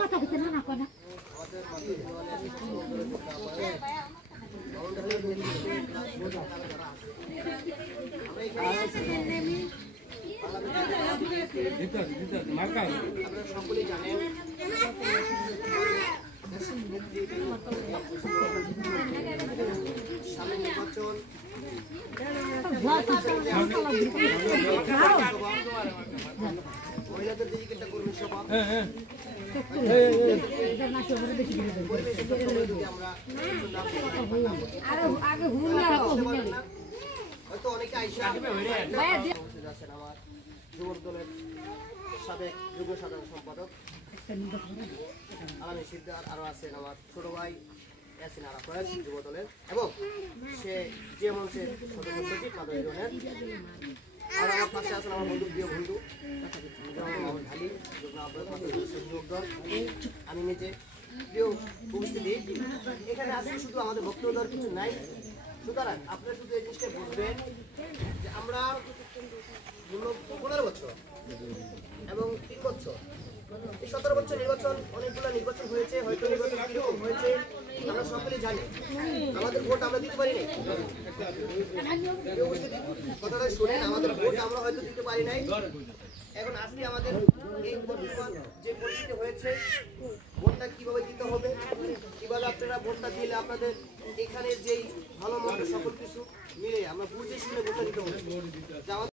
কথা হইছে না না কথা সকলেই জানেন সামনে নির্বাচন মহিলাদের দিকে কর্মী সভা হয়তো অনেকে আইসা আমার যুবক দলের সাবেক যুব সাধারণ সম্পাদক আলামী সিদ্দার, আরো আছেন আমার ছোট ভাই ইয়াসিন আরাফাত যুব দলের, এবং সে যে মঞ্চের সদস্য সচিব মাদক ইউনিয়নের। আর আমার পাশে আছেন আমার বন্ধু, প্রিয় বন্ধু ঢালি যুবক দল। আমি নিজে প্রিয় উপস্থিতি, এখানে আসলে শুধু আমাদের বক্তব্য দেওয়ার কিছু নাই। সুতরাং আপনারা শুধু এই জিনিসটা বুঝবেন যে আমরা 15 বছর এবং 3 বছর, এই 17 বছর নির্বাচন, অনেকগুলো নির্বাচন হয়েছে, হয়তো নির্বাচন কিরকম হয়েছে আমরা সকলেই জানি। আমাদের ভোট আমরা দিতে পারি নাই, কথাটা শুনেন, আমাদের ভোট আমরা হয়তো দিতে পারি নাই। এখন আজকে আমাদের এই বর্তমান যে পরিস্থিতি হয়েছে, ভোটটা কিভাবে দিতে হবে, কিভাবে আপনারা ভোটটা দিলে আপনাদের এখানে যেই ভালো মন্দ সকল কিছু মিলে আমরা বুঝে শুনে ভোটটা দিতে হবে।